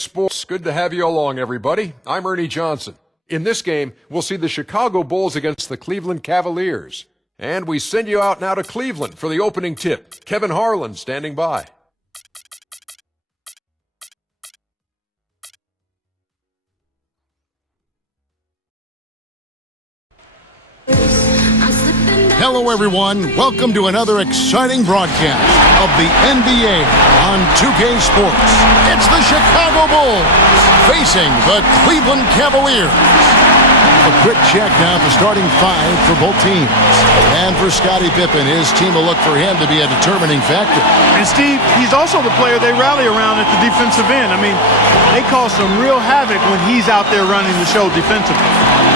Sports, good to have you along, everybody. I'm Ernie Johnson. In this game, we'll see the Chicago Bulls against the Cleveland Cavaliers. And we send you out now to Cleveland for the opening tip. Kevin Harlan standing by. Hello, everyone. Welcome to another exciting broadcast of the NBA on 2K Sports. It's the Chicago Bulls facing the Cleveland Cavaliers. A quick check now for starting five for both teams. And for Scottie Pippen, his team will look for him to be a determining factor. And Steve, he's also the player they rally around at the defensive end. I mean, they cause some real havoc when he's out there running the show defensively.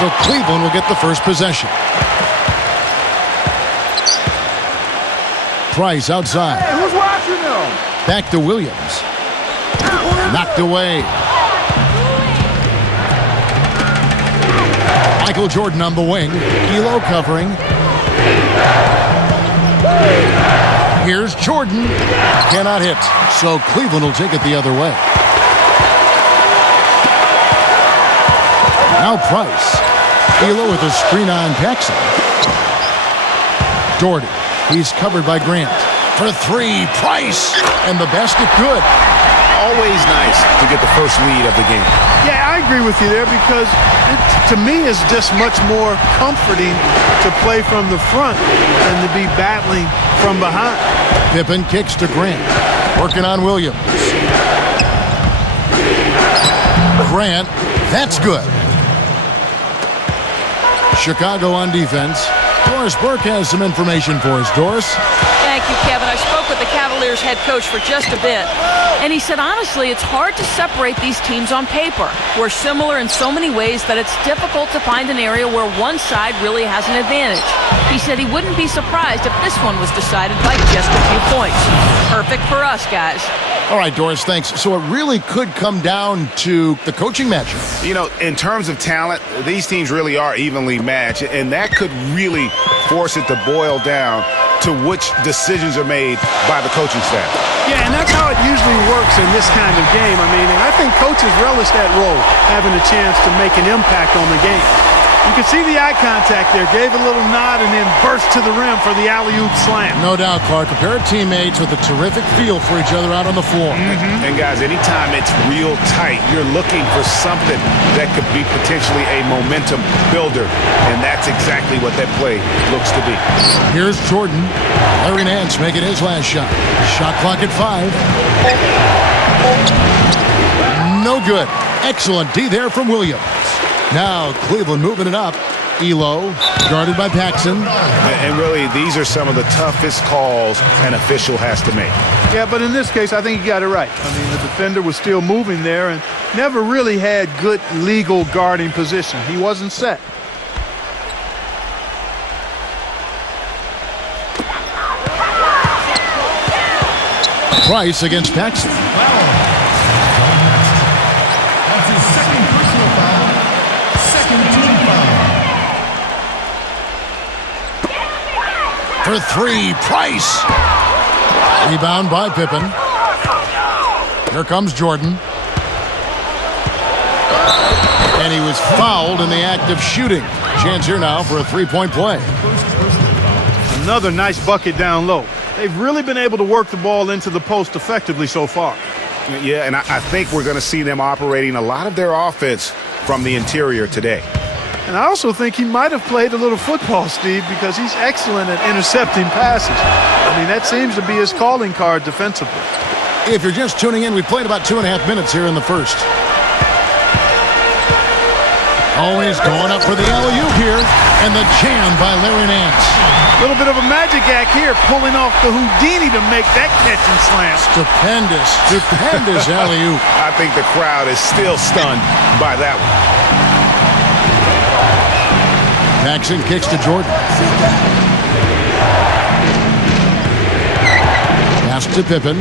So Cleveland will get the first possession. Price outside. Hey, who's watching them? Back to Williams. Knocked away. Michael Jordan on the wing. Elo covering. Here's Jordan. Cannot hit. So Cleveland will take it the other way. Now Price. Elo with a screen on Paxson. Doherty. He's covered by Grant. For three, Price. And the basket good. Always nice to get the first lead of the game. Yeah, I agree with you there because to me it's just much more comforting to play from the front than to be battling from behind. Pippen kicks to Grant. Working on Williams. Grant. That's good. Chicago on defense. Doris Burke has some information for us. Doris? Thank you, Kevin. I spoke with the Cavaliers head coach for just a bit, and he said, honestly, it's hard to separate these teams on paper. We're similar in so many ways that it's difficult to find an area where one side really has an advantage. He said he wouldn't be surprised if this one was decided by just a few points. Perfect for us, guys. All right, Doris, thanks. So it really could come down to the coaching matchup. You know, in terms of talent, these teams really are evenly matched, and that could really force it to boil down to which decisions are made by the coaching staff. Yeah, and that's how it usually works in this kind of game. I mean, and I think coaches relish that role, having a chance to make an impact on the game. You can see the eye contact there. Gave a little nod and then burst to the rim for the alley-oop slam. No doubt, Clark. A pair of teammates with a terrific feel for each other out on the floor. And guys, anytime it's real tight, you're looking for something that could be potentially a momentum builder. And that's exactly what that play looks to be. Here's Jordan. Larry Nance making his last shot. Shot clock at 5. No good. Excellent D there from Williams. Now Cleveland moving it up. Elo guarded by Paxson. And really, these are some of the toughest calls an official has to make. Yeah, but in this case, I think he got it right. I mean, the defender was still moving there and never really had good legal guarding position. He wasn't set. Price against Paxson. For three, Price. Rebound by Pippen. Here comes Jordan. And he was fouled in the act of shooting. Chance here now for a three-point play. Another nice bucket down low. They've really been able to work the ball into the post effectively so far. Yeah, and I think we're going to see them operating a lot of their offense from the interior today. And I also think he might have played a little football, Steve, because he's excellent at intercepting passes. I mean, that seems to be his calling card defensively. If you're just tuning in, we played about 2.5 minutes here in the first. Always going up for the alley-oop here. And the jam by Larry Nance. A little bit of a magic act here, pulling off the Houdini to make that catch and slam. Stupendous alley-oop. I think the crowd is still stunned by that one. Paxson kicks to Jordan. Pass to Pippen.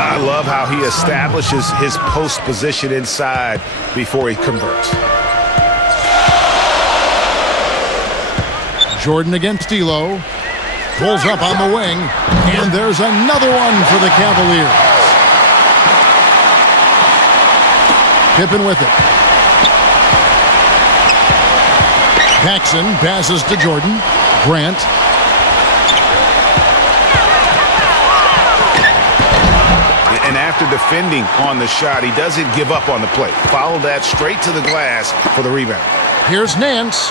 I love how he establishes his post position inside before he converts. Jordan against D'Lo. Pulls up on the wing. And there's another one for the Cavaliers. Pippen with it. Paxson passes to Jordan. Grant. And after defending on the shot, he doesn't give up on the play. Follow that straight to the glass for the rebound. Here's Nance.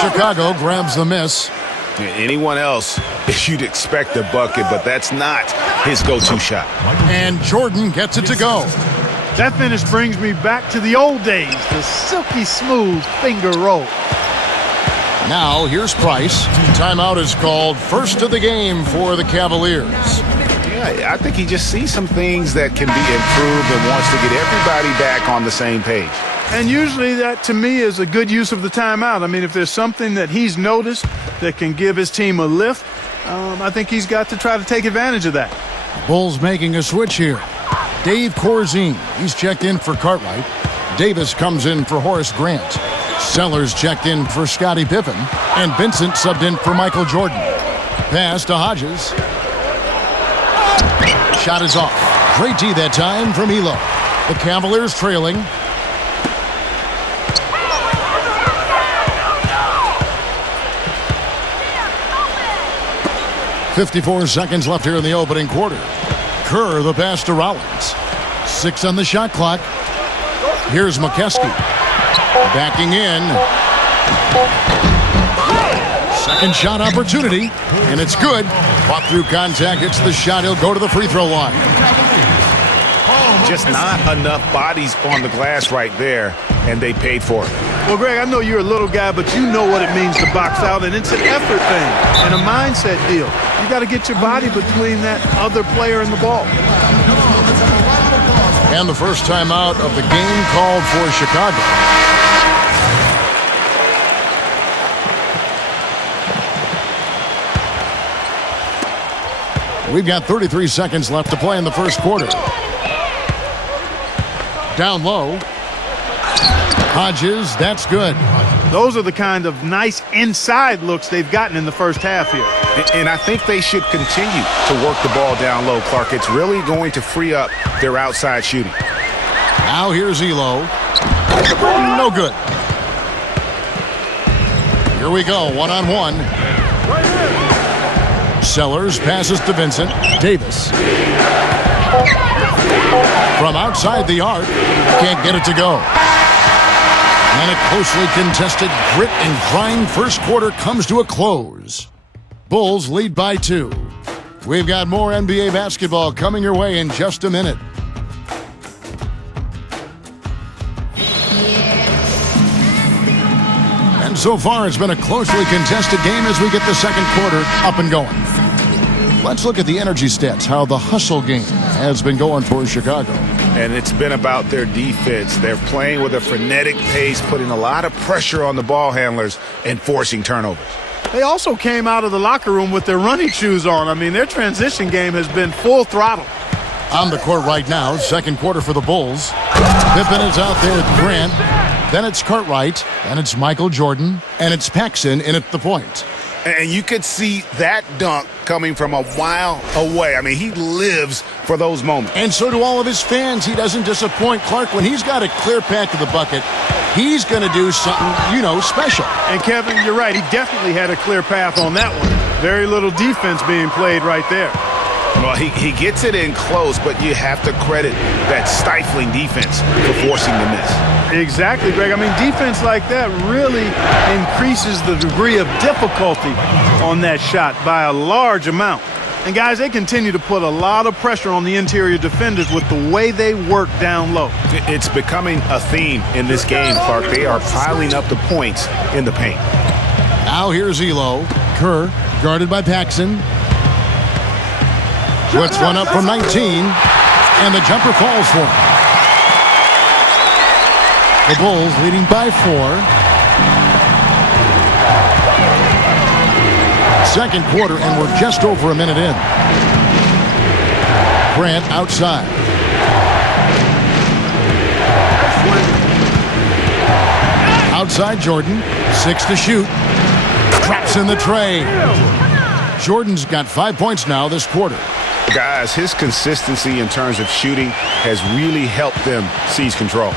Chicago grabs the miss. Anyone else, you'd expect a bucket, but that's not his go-to shot. And Jordan gets it to go. That finish brings me back to the old days, the silky smooth finger roll. Now here's Price. Timeout is called. First of the game for the Cavaliers. Yeah, I think he just sees some things that can be improved and wants to get everybody back on the same page. And usually that, to me, is a good use of the timeout. I mean, if there's something that he's noticed that can give his team a lift, I think he's got to try to take advantage of that. Bulls making a switch here. Dave Corzine, he's checked in for Cartwright. Davis comes in for Horace Grant. Sellers checked in for Scottie Pippen. And Vincent subbed in for Michael Jordan. Pass to Hodges. Shot is off. Great D that time from Elo. The Cavaliers trailing. .54 seconds left here in the opening quarter. Kerr, the pass to Rollins. 6 on the shot clock. Here's McKeskey. Backing in. Second shot opportunity. And it's good. Fought through contact. It's the shot. He'll go to the free throw line. Just not enough bodies on the glass right there, and they paid for it. Well, Greg, I know you're a little guy, but you know what it means to box out, and it's an effort thing and a mindset deal. You got to get your body between that other player and the ball. And the first timeout of the game called for Chicago. We've got 33 seconds left to play in the first quarter. Down low. Hodges, that's good. Those are the kind of nice inside looks they've gotten in the first half here. And I think they should continue to work the ball down low, Clark. It's really going to free up their outside shooting. Now here's Elo. No good. Here we go, one-on-one. Sellers passes to Vincent. Davis. From outside the arc. Can't get it to go. And a closely contested grit and grind first quarter comes to a close. Bulls lead by 2. We've got more NBA basketball coming your way in just a minute. And so far, it's been a closely contested game as we get the second quarter up and going. Let's look at the energy stats, how the hustle game has been going for Chicago. And it's been about their defense. They're playing with a frenetic pace, putting a lot of pressure on the ball handlers and forcing turnovers. They also came out of the locker room with their running shoes on. I mean, their transition game has been full throttle. On the court right now, second quarter for the Bulls. Pippen is out there with Grant. Then it's Cartwright. Then it's Michael Jordan. And it's Paxson in at the point. And you could see that dunk coming from a while away. I mean, he lives for those moments. And so do all of his fans. He doesn't disappoint. Clark, when he's got a clear path to the bucket, he's going to do something, special. And Kevin, you're right. He definitely had a clear path on that one. Very little defense being played right there. Well, he gets it in close, but you have to credit that stifling defense for forcing the miss. Exactly, Greg. I mean, defense like that really increases the degree of difficulty on that shot by a large amount. And guys, they continue to put a lot of pressure on the interior defenders with the way they work down low. It's becoming a theme in this game, Clark. They are piling up the points in the paint. Now here's Elo. Kerr, guarded by Paxson. Puts one up from 19, and the jumper falls for him. The Bulls leading by 4. Second quarter, and we're just over a minute in. Grant outside. Outside Jordan, 6 to shoot. Drops in the tray. Jordan's got 5 points now this quarter. Guys, his consistency in terms of shooting has really helped them seize control.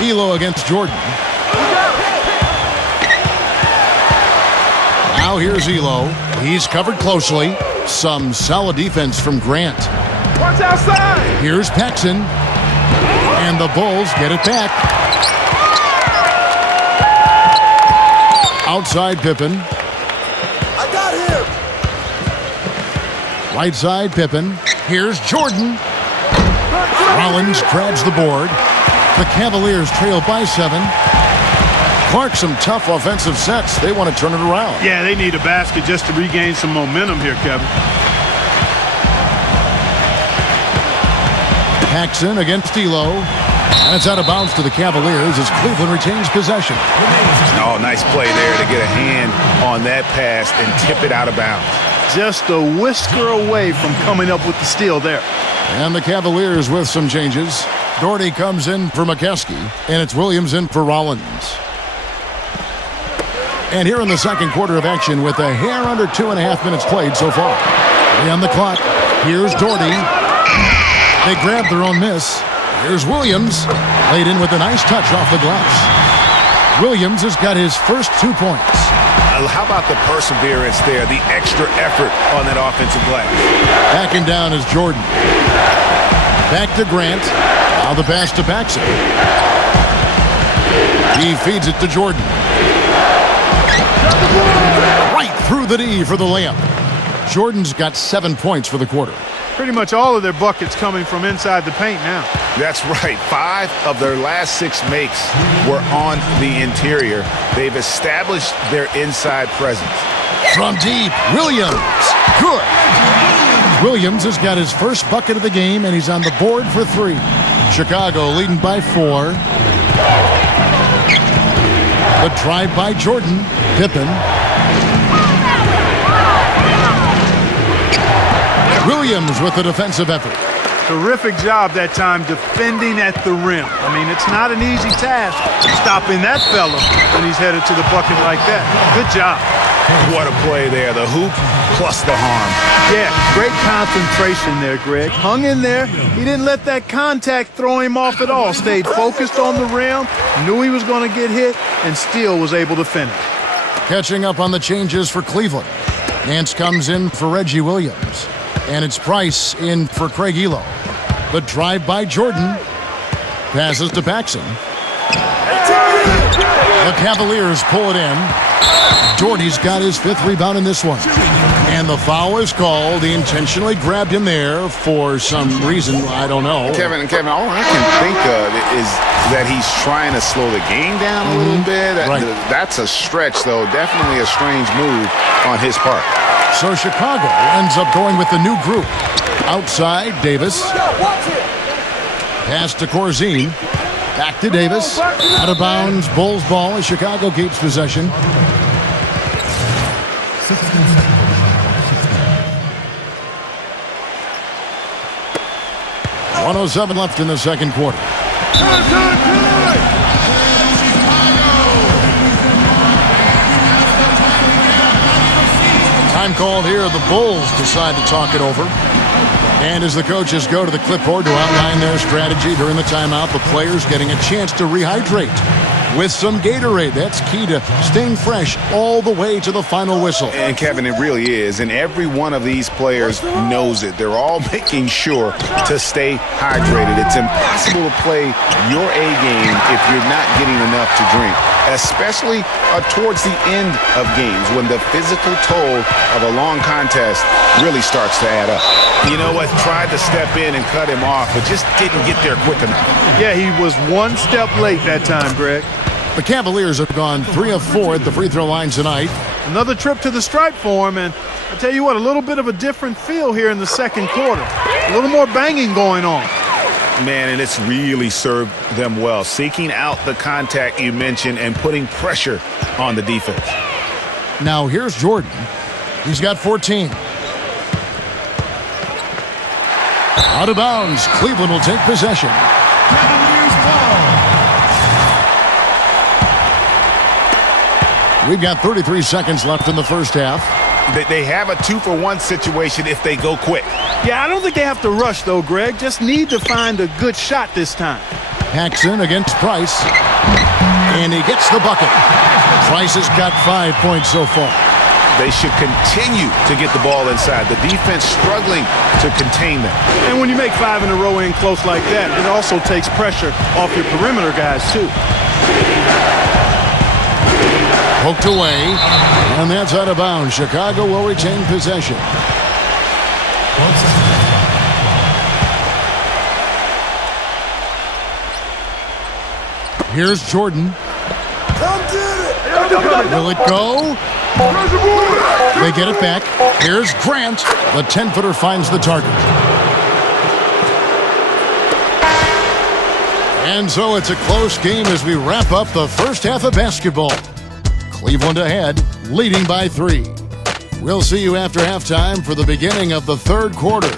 Elo against Jordan. Now here's Elo. He's covered closely. Some solid defense from Grant. Watch outside! Here's Paxson. And the Bulls get it back. Outside Pippen. I got him! Right side Pippen. Here's Jordan. Rollins grabs the board. The Cavaliers trail by 7. Clark, some tough offensive sets. They want to turn it around. Yeah, they need a basket just to regain some momentum here, Kevin. Paxson against Elo. That's out of bounds to the Cavaliers as Cleveland retains possession. Oh, nice play there to get a hand on that pass and tip it out of bounds. Just a whisker away from coming up with the steal there. And the Cavaliers with some changes. Doherty comes in for McKeskey, and it's Williams in for Rollins. And here in the second quarter of action with a hair under 2.5 minutes played so far. On the clock, here's Doherty. They grab their own miss. Here's Williams, laid in with a nice touch off the glass. Williams has got his first 2 points. How about the perseverance there, the extra effort on that offensive glass? Backing down is Jordan. Back to Grant. Now the pass to Paxson. He feeds it to Jordan. Right through the D for the layup. Jordan's got 7 points for the quarter. Pretty much all of their buckets coming from inside the paint now. That's right. 5 of their last 6 makes were on the interior. They've established their inside presence. From deep, Williams. Good. Williams has got his first bucket of the game, and he's on the board for 3. Chicago leading by 4. The drive by Jordan. Pippen. Williams with the defensive effort. Terrific job that time defending at the rim. I mean, it's not an easy task stopping that fella when he's headed to the bucket like that. Good job. What a play there. The hoop plus the harm. Yeah, great concentration there, Greg. Hung in there. He didn't let that contact throw him off at all. Stayed focused on the rim, knew he was going to get hit, and still was able to finish. Catching up on the changes for Cleveland. Nance comes in for Reggie Williams. And it's Price in for Craig Elo. The drive by Jordan. Passes to Paxson. The Cavaliers pull it in. Doherty's got his 5th rebound in this one. And the foul is called. He intentionally grabbed him there for some reason. I don't know. Kevin, all I can think of is that he's trying to slow the game down a little bit. Right. That's a stretch, though. Definitely a strange move on his part. So Chicago ends up going with the new group. Outside, Davis. Pass to Corzine. Back to Davis. Out of bounds, Bulls ball as Chicago keeps possession. .107 left in the second quarter. Time called here. The Bulls decide to talk it over. And as the coaches go to the clipboard to outline their strategy during the timeout, the players getting a chance to rehydrate with some Gatorade. That's key to staying fresh all the way to the final whistle. And Kevin, it really is. And every one of these players knows it. They're all making sure to stay hydrated. It's impossible to play your A game if you're not getting enough to drink. especially towards the end of games when the physical toll of a long contest really starts to add up. You know what? Tried to step in and cut him off, but just didn't get there quick enough. Yeah, he was one step late that time, Greg. The Cavaliers have gone 3 of 4 at the free throw line tonight. Another trip to the stripe for him, and I tell you what, a little bit of a different feel here in the second quarter. A little more banging going on. Man, and it's really served them well, seeking out the contact you mentioned and putting pressure on the defense. Now here's Jordan. He's got 14. Out of bounds. Cleveland will take possession. We've got 33 seconds left in the first half. They have a 2-for-1 situation if they go quick. Yeah, I don't think they have to rush, though, Greg. Just need to find a good shot this time. Paxson against Price. And he gets the bucket. Price has got 5 points so far. They should continue to get the ball inside. The defense struggling to contain them. And when you make 5 in a row in close like that, it also takes pressure off your perimeter guys, too. Poked away, and that's out of bounds. Chicago will retain possession. Here's Jordan. Come get it. Will it go? They get it back. Here's Grant. The 10-footer finds the target. And so it's a close game as we wrap up the first half of basketball. Cleveland ahead, leading by 3. We'll see you after halftime for the beginning of the third quarter.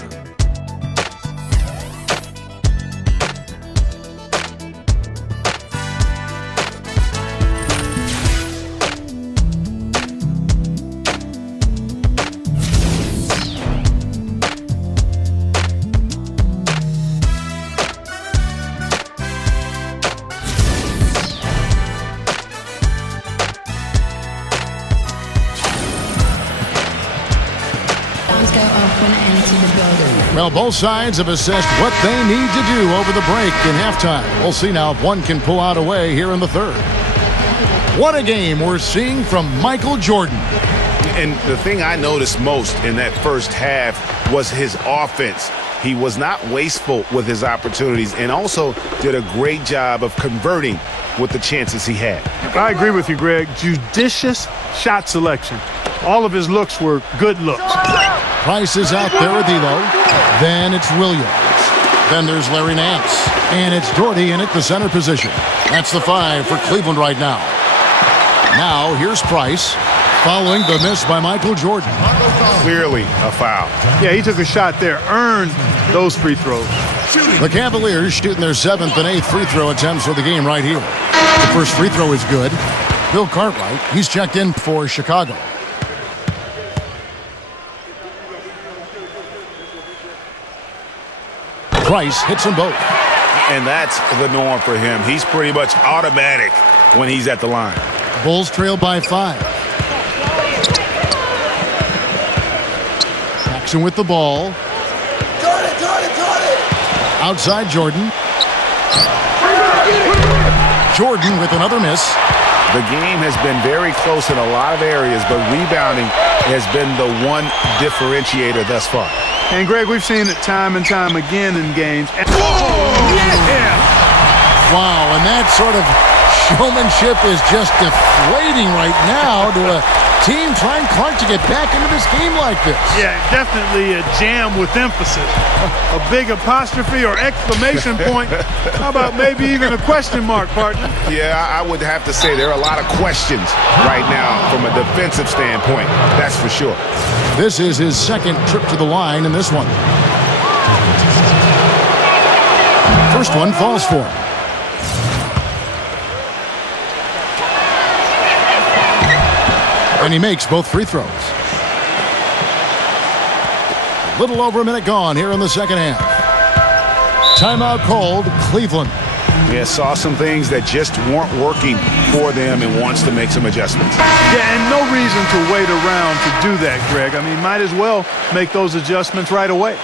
Well, both sides have assessed what they need to do over the break in halftime. We'll see now if one can pull out a way here in the third. What a game we're seeing from Michael Jordan. And the thing I noticed most in that first half was his offense. He was not wasteful with his opportunities and also did a great job of converting with the chances he had. I agree with you, Greg. Judicious shot selection. All of his looks were good looks. Price is out there with Elo. Then it's Williams. Then there's Larry Nance. And it's Doherty in at the center position. That's the 5 for Cleveland right now. Now here's Price, following the miss by Michael Jordan. Clearly a foul. Yeah, he took a shot there, earned those free throws. The Cavaliers shooting their 7th and 8th free throw attempts for the game right here. The first free throw is good. Bill Cartwright, he's checked in for Chicago. Price hits them both. And that's the norm for him. He's pretty much automatic when he's at the line. Bulls trail by 5. Paxson with the ball. Got it. Outside Jordan. Jordan with another miss. The game has been very close in a lot of areas, but rebounding has been the one differentiator thus far. And, Greg, we've seen it time and time again in games. Yeah! Wow, and that sort of showmanship is just deflating right now to a team trying Clark to get back into this game like this. Yeah, definitely a jam with emphasis. A big apostrophe or exclamation point. How about maybe even a question mark, partner? Yeah, I would have to say there are a lot of questions right now from a defensive standpoint. That's for sure. This is his second trip to the line in this one. First one falls for him. And he makes both free throws. A little over a minute gone here in the second half. Timeout called, Cleveland. Yeah, saw some things that just weren't working for them and wants to make some adjustments. Yeah, and no reason to wait around to do that, Greg. I mean, might as well make those adjustments right away.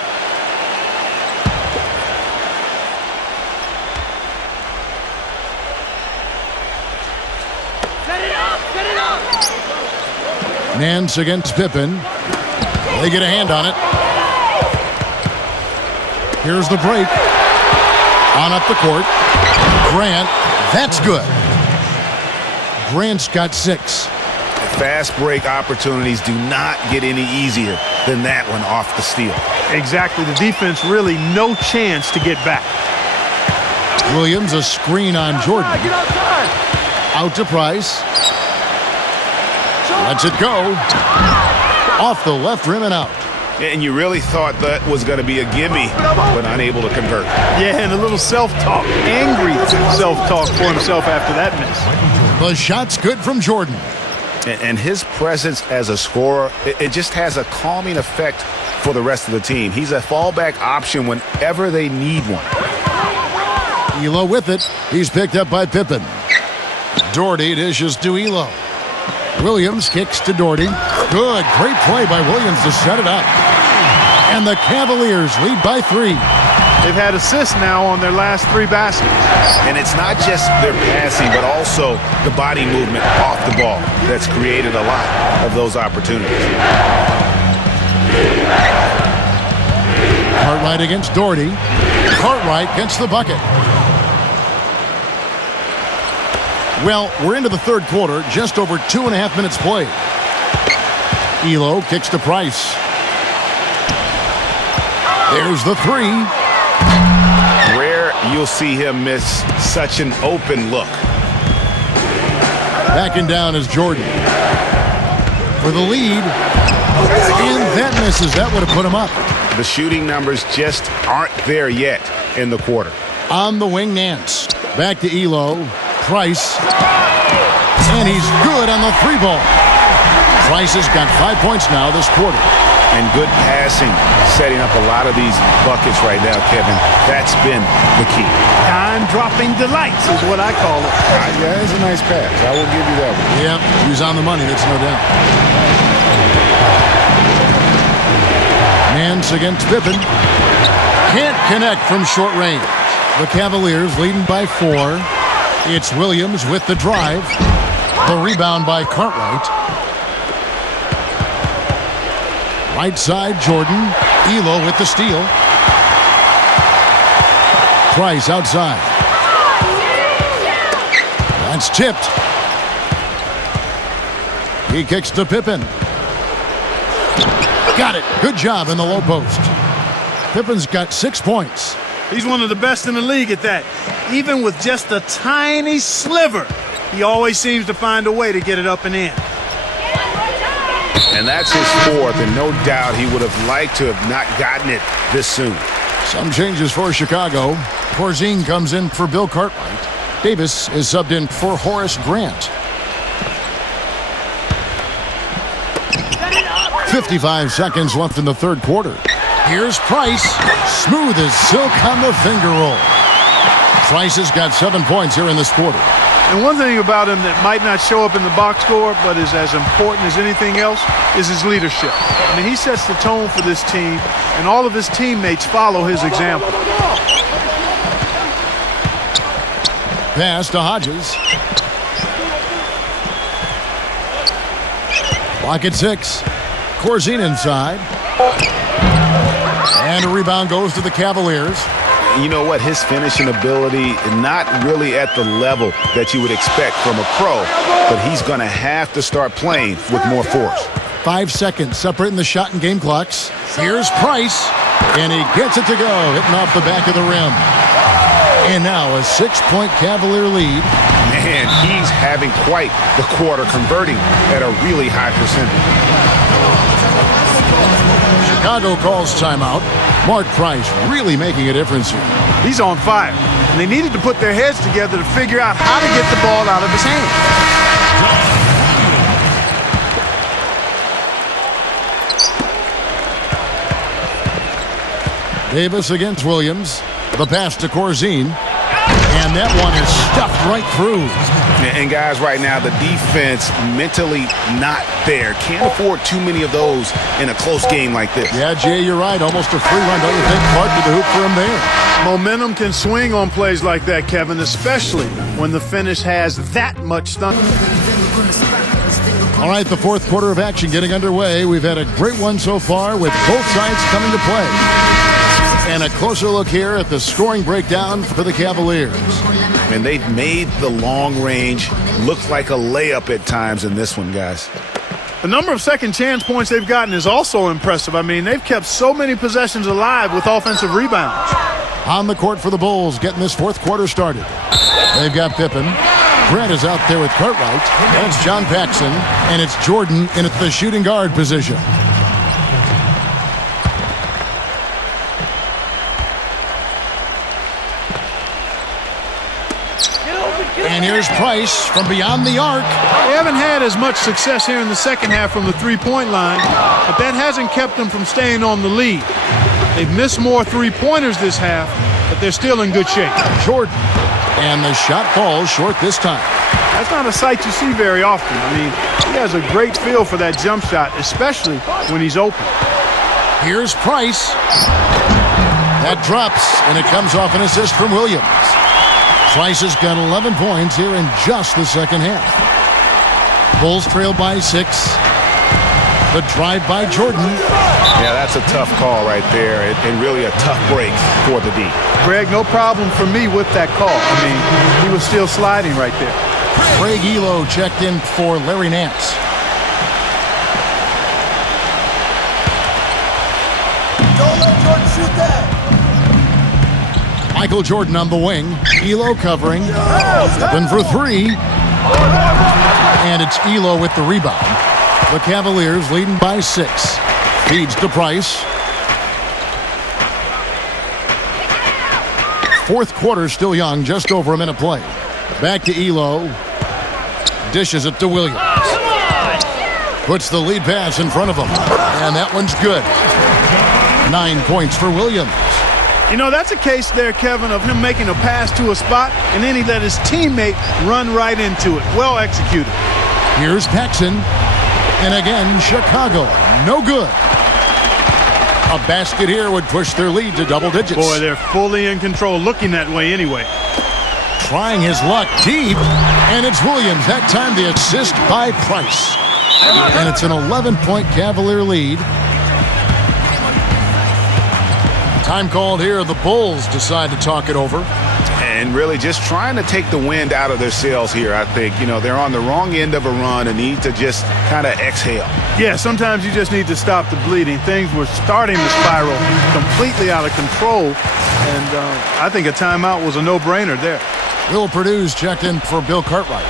Nance against Pippen. They get a hand on it. Here's the break. On up the court. Grant. That's good. Grant's got 6. Fast break opportunities do not get any easier than that one off the steal. Exactly. The defense really no chance to get back. Williams, a screen on Jordan. Out to Price. Lets it go. Off the left rim and out. And you really thought that was going to be a gimme, but unable to convert. Yeah, and a little self-talk. Angry self-talk for himself after that miss. The shot's good from Jordan. And his presence as a scorer, it just has a calming effect for the rest of the team. He's a fallback option whenever they need one. Elo with it. He's picked up by Pippen. Doherty dishes to Elo. Williams kicks to Doherty. Good. Great play by Williams to set it up. And the Cavaliers lead by 3. They've had assists now on their last 3 baskets. And it's not just their passing, but also the body movement off the ball that's created a lot of those opportunities. Cartwright against Doherty. Cartwright gets the bucket. Well, we're into the third quarter, just over 2.5 minutes played. Elo kicks to Price. There's the 3. Rare you'll see him miss such an open look. Backing down is Jordan. For the lead. And that misses. That would have put him up. The shooting numbers just aren't there yet in the quarter. On the wing, Nance. Back to Elo. Price. And he's good on the 3-ball. Price has got 5 points now this quarter. And good passing, setting up a lot of these buckets right now, Kevin. That's been the key. Time-dropping delights is what I call it. Yeah, it's a nice pass. I will give you that one. Yeah, he was on the money, that's no doubt. Nance against Pippen. Can't connect from short range. The Cavaliers leading by 4. It's Williams with the drive. The rebound by Cartwright. Right side, Jordan. Elo with the steal. Price outside. That's tipped. He kicks to Pippen. Got it. Good job in the low post. Pippen's got 6 points. He's one of the best in the league at that. Even with just a tiny sliver, he always seems to find a way to get it up and in. And that's his 4th, and no doubt he would have liked to have not gotten it this soon. Some changes for Chicago. Corzine comes in for Bill Cartwright. Davis is subbed in for Horace Grant. 55 seconds left in the third quarter. Here's Price. Smooth as silk on the finger roll. Price has got 7 points here in this quarter. And one thing about him that might not show up in the box score, but is as important as anything else, is his leadership. I mean, he sets the tone for this team, and all of his teammates follow his example. Pass to Hodges. Clock at 6. Corzine inside. And a rebound goes to the Cavaliers. You know what? His finishing ability, not really at the level that you would expect from a pro, but he's going to have to start playing with more force. 5 seconds separating the shot and game clocks. Here's Price, and he gets it to go, hitting off the back of the rim. And now a 6-point Cavalier lead. Man, he's having quite the quarter, converting at a really high percentage. Chicago calls timeout. Mark Price really making a difference here. He's on fire. And they needed to put their heads together to figure out how to get the ball out of his hands. Davis against Williams. The pass to Corzine. And that one is stuffed right through. And guys, right now, the defense mentally not there. Can't afford too many of those in a close game like this. Yeah, Jay, you're right. Almost a free run, don't you think? Clark to the hoop for him there. Momentum can swing on plays like that, Kevin, especially when the finish has that much stunt. All right, the fourth quarter of action getting underway. We've had a great one so far with both sides coming to play. And a closer look here at the scoring breakdown for the Cavaliers. And they've made the long range look like a layup at times in this one, guys. The number of second chance points they've gotten is also impressive. I mean, they've kept so many possessions alive with offensive rebounds. On the court for the Bulls, getting this fourth quarter started. They've got Pippen. Grant is out there with Cartwright. That's John Paxson. And it's Jordan in at the shooting guard position. And here's Price from beyond the arc. They haven't had as much success here in the second half from the three-point line, but that hasn't kept them from staying on the lead. They've missed more three-pointers this half, but they're still in good shape. Jordan. And the shot falls short this time. That's not a sight you see very often. I mean, he has a great feel for that jump shot, especially when he's open. Here's Price. That drops, and it comes off an assist from Williams. Price has got 11 points here in just the second half. Bulls trail by 6. The drive by Jordan. Yeah, that's a tough call right there, and really a tough break for the D. Greg, no problem for me with that call. I mean, he was still sliding right there. Craig Elo checked in for Larry Nance. Don't let Jordan shoot that. Michael Jordan on the wing. Elo covering. Stepping for 3. And it's Elo with the rebound. The Cavaliers leading by 6. Feeds to Price. Fourth quarter still young, just over a minute play. Back to Elo. Dishes it to Williams. Puts the lead pass in front of him. And that one's good. 9 points for Williams. You know, that's a case there, Kevin, of him making a pass to a spot, and then he let his teammate run right into it. Well executed. Here's Paxson. And again, Chicago. No good. A basket here would push their lead to double digits. Boy, they're fully in control, looking that way anyway. Trying his luck deep, and it's Williams. That time the assist by Price. And it's an 11-point Cavalier lead. Time called here. The Bulls decide to talk it over. And really just trying to take the wind out of their sails here, I think. You know, they're on the wrong end of a run and need to just kind of exhale. Yeah, sometimes you just need to stop the bleeding. Things were starting to spiral completely out of control, and I think a timeout was a no-brainer there. Will Purdue's checked in for Bill Cartwright.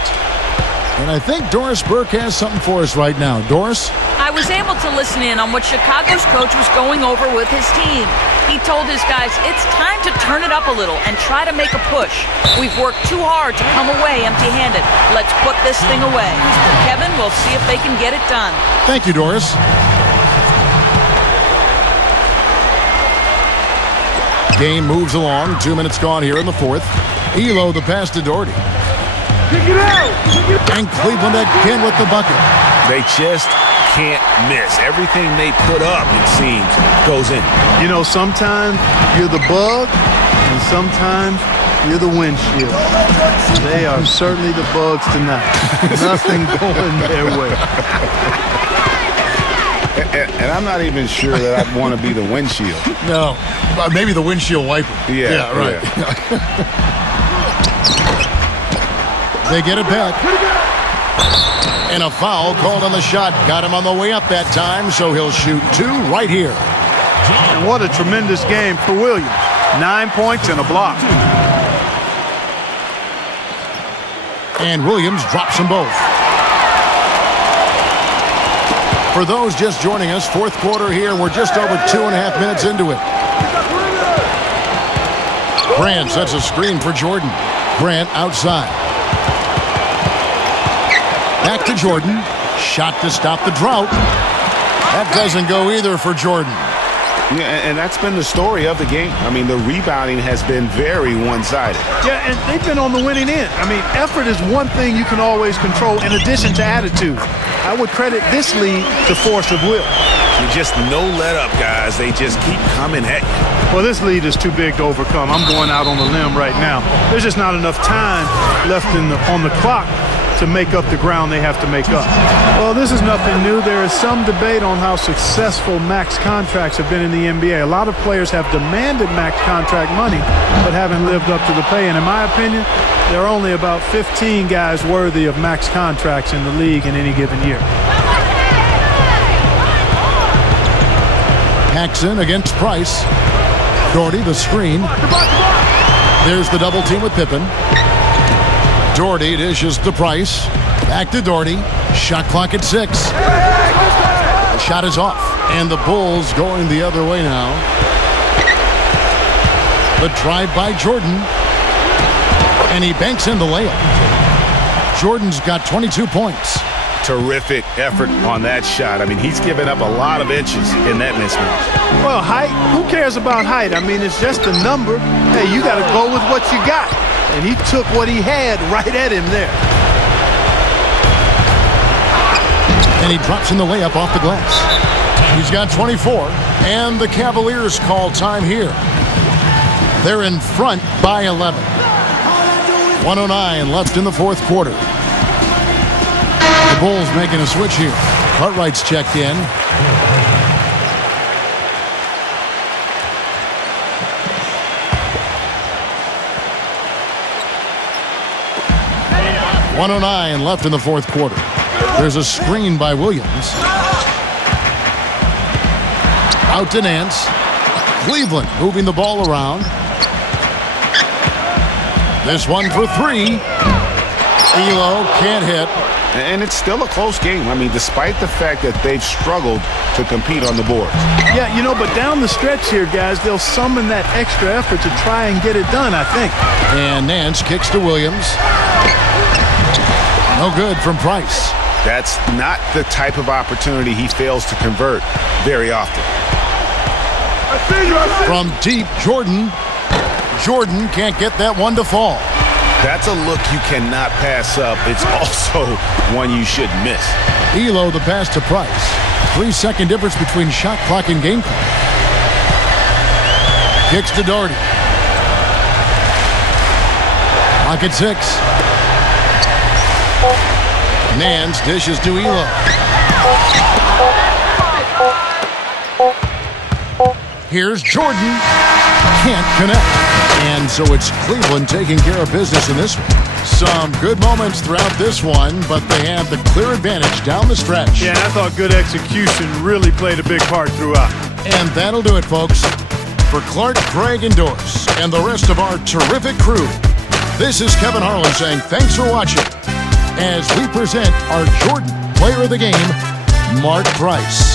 And I think Doris Burke has something for us right now. Doris? I was able to listen in on what Chicago's coach was going over with his team. He told his guys it's time to turn it up a little and try to make a push. We've worked too hard to come away empty-handed. Let's put this thing away. Kevin, we'll see if they can get it done. Thank you, Doris. Game moves along. 2 minutes gone here in the fourth. Elo the pass to Doherty. And Cleveland again with the bucket. They just can't miss. Everything they put up, it seems, goes in. You know, sometimes you're the bug, and sometimes you're the windshield. They are certainly the bugs tonight. Nothing going their way. And I'm not even sure that I'd want to be the windshield. No, maybe the windshield wiper. Yeah, right. Yeah. They get it back. And a foul called on the shot. Got him on the way up that time, so he'll shoot 2 right here. And what a tremendous game for Williams. 9 points and a block. And Williams drops them both. For those just joining us, fourth quarter here. We're just over 2.5 minutes into it. Grant sets a screen for Jordan. Grant outside. Back to Jordan. Shot to stop the drought. That doesn't go either for Jordan. Yeah, and that's been the story of the game. I mean, the rebounding has been very one-sided. Yeah, and they've been on the winning end. I mean, effort is one thing you can always control in addition to attitude. I would credit this lead to force of will. You just no let up, guys. They just keep coming at you. Well, this lead is too big to overcome. I'm going out on the limb right now. There's just not enough time left on the clock to to make up the ground they have to make up. Well, this is nothing new. There is some debate on how successful max contracts have been in the NBA. A lot of players have demanded max contract money, but haven't lived up to the pay. And in my opinion, there are only about 15 guys worthy of max contracts in the league in any given year. Paxson against Price. Doherty, the screen. There's the double team with Pippen. Doherty dishes to Price. Back to Doherty. Shot clock at 6. The shot is off. And the Bulls going the other way now. The drive by Jordan. And he banks in the layup. Jordan's got 22 points. Terrific effort on that shot. I mean, he's given up a lot of inches in that mismatch. Well, height, who cares about height? I mean, it's just a number. Hey, you got to go with what you got. And he took what he had right at him there. And he drops in the layup off the glass. He's got 24, and the Cavaliers call time here. They're in front by 11. 1:09 left in the fourth quarter. The Bulls making a switch here. Cartwright's checked in. .109 left in the fourth quarter. There's a screen by Williams. Out to Nance. Cleveland moving the ball around. This one for 3. Elo can't hit. And it's still a close game. I mean, despite the fact that they've struggled to compete on the boards. Yeah, you know, but down the stretch here, guys, they'll summon that extra effort to try and get it done, I think. And Nance kicks to Williams. No good from Price. That's not the type of opportunity he fails to convert very often. From deep, Jordan. Jordan can't get that one to fall. That's a look you cannot pass up. It's also one you should miss. Elo the pass to Price. 3-second difference between shot clock and game clock. Kicks to Doherty. Clock at 6. Nance dishes to Elo. Here's Jordan. Can't connect. And so it's Cleveland taking care of business in this one. Some good moments throughout this one, but they have the clear advantage down the stretch. Yeah, I thought good execution really played a big part throughout. And that'll do it, folks. For Clark, Craig, and Doris, and the rest of our terrific crew, this is Kevin Harlan saying thanks for watching as we present our Jordan Player of the Game, Mark Price.